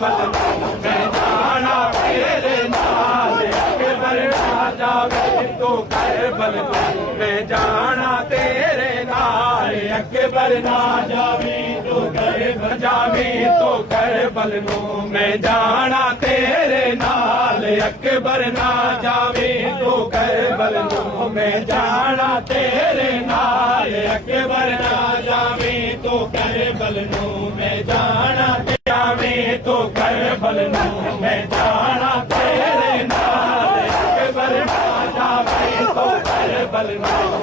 बल मैं जाना तेरे नाल अकबर ना जावे तो करबल मैं जाना तेरे नाल अकबर ना जावे तो करबल जावे तो करबल मैं जाना तेरे नाल अकबर ना जावे तो करबल मैं जाना तेरे नाल अकबर ना जावे तो करबल मैं जाना जावे तो करबल मैं जाना तेरे नाल अकबर ना जावे तो करबल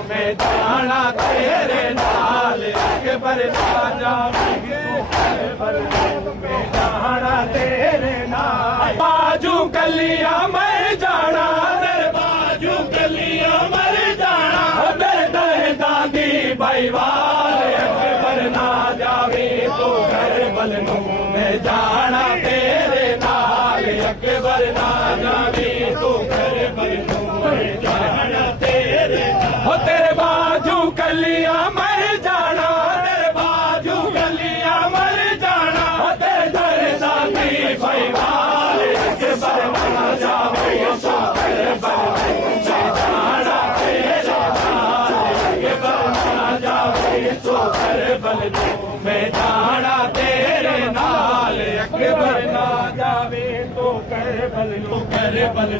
मैं जाना तेरे नाल अकबर ना जावे तो करबल मैं जाना तेरे नाल बाजू कलिया मैं जाना दर बाजू कलिया मर जाना दर दर दादी भाईवाल अकबर ना जावे तो करबल मैं जाना तेरे नाल अकबर ना जावे तो करबल मैं जाना तेरे हो तेरे बाजू कलिया मर जाना तेरे बाजू कलिया मर जाना तेरे दर दादी भाईवाल अकबर ना जावे तो करबल मैं जाना तेरे नाल अकबर ना जावे तो करबल मैं जाना तेरे नाल अकबर ना जावे तो करबल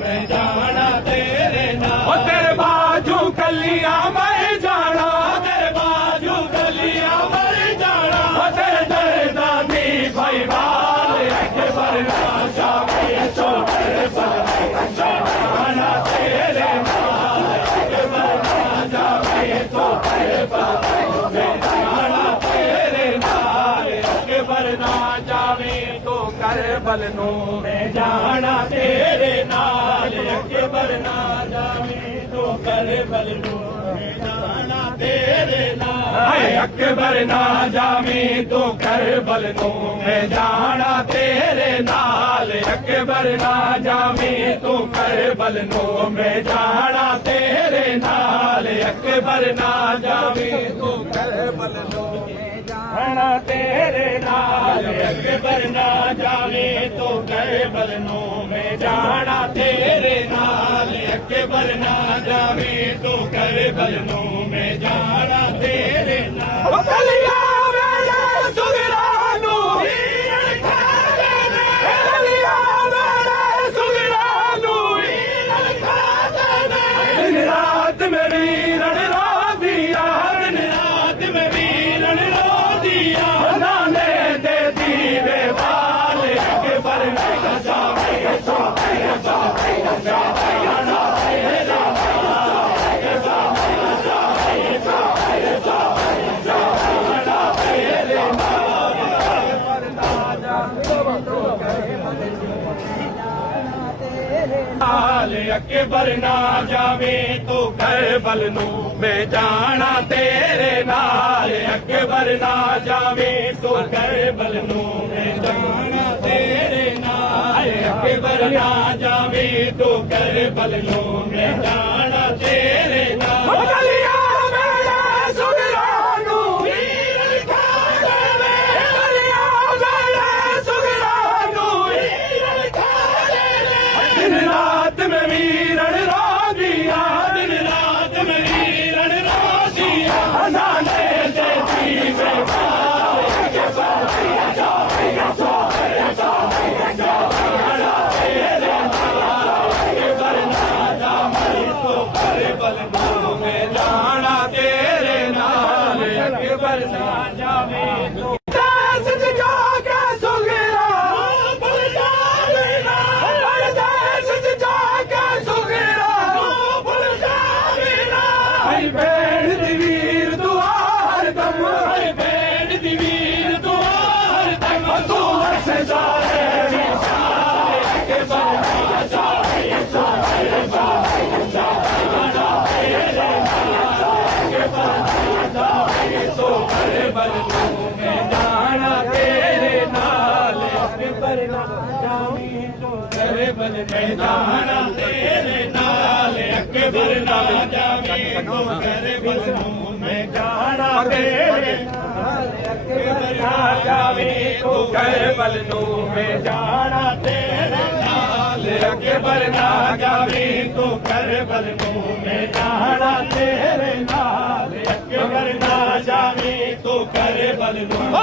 मैं जाना तेरे नाल तेरे बाजू कलिया मैं जाना तेरे बाजू कलिया मर जाना तेरे दर दादी भाईवाल अकबर ना जावे तो करबल मैं जाना तेरे नाल अकबर ना जावे तो करबल मैं जाना तेरे नाल अकबर ना जावे तो करबल मैं जाना तेरे नाल अकबर ना जावे तो करबल मैं जाना तेरे नाल अकबर ना जावे तो करबल मैं जाना तेरे नाल अकबर ना जावे तो करबल मैं जाना तेरे नाल अकबर ना जावे तो करबल जाना तेरे नाल अकबर ना जावे तो करबल मैं जाना तेरे नाल अकबर ना जावे तो करबल मैं जाना तेरे नाल कलिया मेरे सुगरा नू हीर खा देने कलिया मेरे सुगरा नू हीर खा देने दिन रात मेरी रण रो दिया दिन रात मेरी रण रो दिया नाने दे दीवे वाल अकबर ना जावे तो जावे जाना तेरे अकबर ना जावे तो करबल मैं जाना तेरे नाल अकबर ना जावे तो करबल मैं जाना तेरे नाल अकबर ना जावे तो करबल मैं जाना तेरे नाल मैं जाना तेरे नाल अकबर ना जावे तो देश जाके सुगरा भूल जावे ना देश जाके सुगरा भूल जावे ना हरी भेड़ दी वीर दुआ हर दम हरी भेड़ दी वीर दुआ हर दम तू हर्ष जाए अकबर ना जावे तो करबल मैं जाना तेरे नाल अकबर ना जावे तो करबल मैं जाना तेरे नाल अकबर ना जावे तो करबल मैं जाना तेरे नाल अकबर ना जावे तो ਕਰਬਲ ਨੂੰ ਮੈਂ ਜਾਣਾ ਤੇਰੇ ਨਾਲ ਅਕਬਰ ਨਾ ਜਾਵੀਂ ਤੂੰ ਕਰਬਲ ਨੂੰ ਮੈਂ ਜਾਣਾ ਤੇਰੇ ਨਾਲ ਅਕਬਰ ਨਾ ਜਾਵੀਂ ਤੂੰ ਕਰਬਲ ਨੂੰ